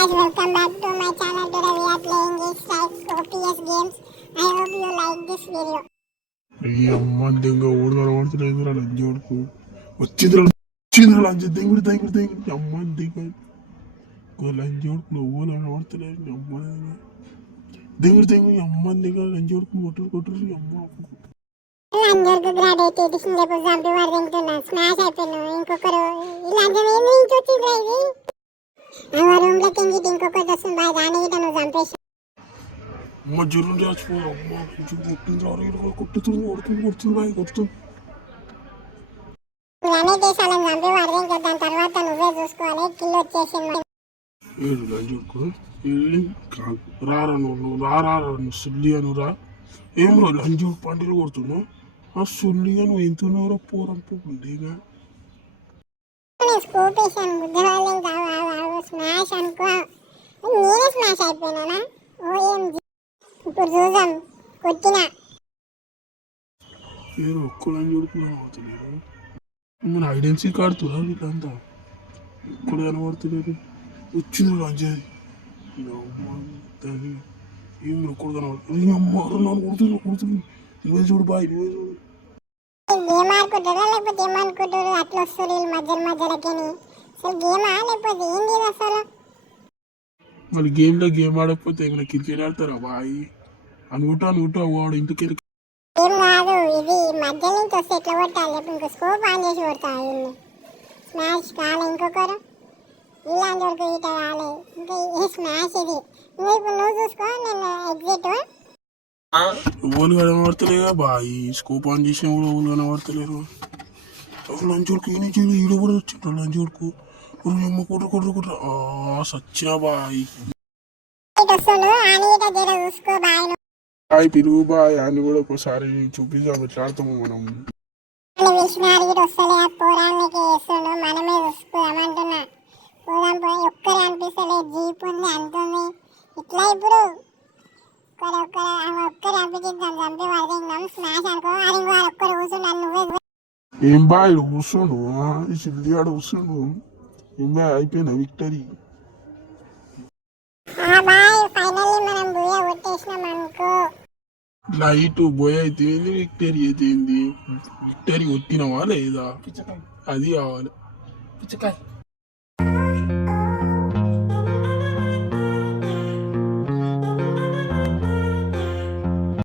guys, welcome back to my channel. Today we are playing this OPS games. I hope you like this video. ఈ అమ్మ దెంగ ఓడదారు ఓడుతున్నాయి రా లంజ ఓడుకు వచ్చిందిరా లంజ దెంగుడు దెంగుడు దెంగుడు అమ్మ దెంగ లంజ ఓడుకు ఓలా ఓడుతున్నాయి అమ్మ దెంగుడు దెంగుడు అమ్మ దెంగ లంజ ఓడుకు కొట్టురు కొట్టురు అమ్మ లంజోర్కు గ్రాడ్యుయేట్ ఎడిషన్ రేపు జంపి వాడు తింటున్నా స్మాష్ అయిపోయినావు ఇంకొకరు ఈ లంజం ఏంది ఇంకొచ్చిందిరా ఇది ఆ రూమ్లోకి ఇంకొకటి వస్తుంది బాయ్ దాని గిట్ట నువ్వు చంపేసి అమ్మ జ్వరం చేసిపోరు అమ్మ కొంచెం కొట్టింది కొట్టుతుంది కొడుతుంది కొడుతుంది బాయ్ కొడుతుంది అనే దేశాలను చంపి వాడు ఇంకా దాని తర్వాత నువ్వే చూసుకోవాలి కిల్ వచ్చేసింది ఏడు లంజోడుకు రారా నువ్వు రారా సుల్లి అను రా ఏం రా లంజోడు పంటలు కొడుతున్నావు ఆ సుల్లిగా నువ్వు ఎంతున్నారో పోరంపుకుంటేగా స్కోప్ వేసాను బుద్ధవాళ్ళు ఇంకా స్మాష్ అనుకో నేనే స్మాష్ అయిపోయినా ఓఎంజీ ఇప్పుడు చూద్దాం కొట్టినా నేను ఒక్కడని చూడుకున్నాను అవుతలేరు మన ఐడెన్సీ ఆడుతున్నా వీళ్ళంతా ఒక్కడ కనబడుతున్నారు వచ్చింది లంజాది ఏం ఒక్కడు కనబడుతుంది అమ్మ నన్ను కొడుతుంది కొడుతుంది నువ్వే చూడు బాయ్ నువ్వే చూడు గేమ్ ఆడుకుంటారా లేకపోతే ఏమనుకుంటారు అట్లా వస్తారు వీళ్ళు మధ్యలోకి అసలు గేమా లేకపోతే ఏంది ఇది అసలు వాళ్ళు గేమ్ ఆడకపోతే ఏమైనా క్రికెట్ ఆడతారా బాయ్ అనుకుంటా వాడు ఇంటికి ఏం కాదు ఇది మధ్య నుంచి వస్తే ఎట్లా కొట్టాలి చెప్పి ఇంకో స్కోప్ ఆన్ చేసి కొడతా వీళ్ళని స్మాష్ కాలే ఇంకొకరు ఇలాంటి వరకు ఇట కాలే ఇంకా ఏ స్మాష్ ఇది నువ్వు ఇప్పుడు నువ్వు చూసుకో నేను ఎగ్జిట్ ఎవరు కనబడతలేగా బాయ్ స్కోప్ ఆన్ చేసిన కూడా ఎవరు కనబడతలేరు లంచోడుకు ఈడ కూడా వచ్చిండ్రు లంచోడుకు అమ్మ కొట్టు సచ్చినా బాయ్ వస్తుండు అని ఇట జర చూసుకో బాయ్ బాయ్ పిలువు బాయ్ అని కూడా ఒకసారి చూపిద్దాం ఎట్లా ఆడతాము మనం విష్ణారి వస్తలే ఆ పోరాళ్ళకి వేస్తుండు మనమే చూసుకోమంటున్నా పోదాం పోయి ఒక్కరే అనిపిస్తలే జీప్ ఉంది అంతుంది ఇట్లా ఇప్పుడు ఒక్కరే అనిపించిద్దాం చంపి పడదాం స్మాష్ అనుకో అది వాడు ఒక్కరు కూర్చుండు నువ్వే ఏం బాయ్ కూర్చోండు సిద్ధి ఆడ కూర్చోండు ఏం బాయ్ అయిపోయినా విక్టరీ బాయ్ ఫైనల్లీ మనం బుయ్య కొట్టేసినాం అనుకో లైట్ బోయ్ అయితే విక్టరీ అయితే విక్టరీ కొట్టినవా లేదా అది కావాలి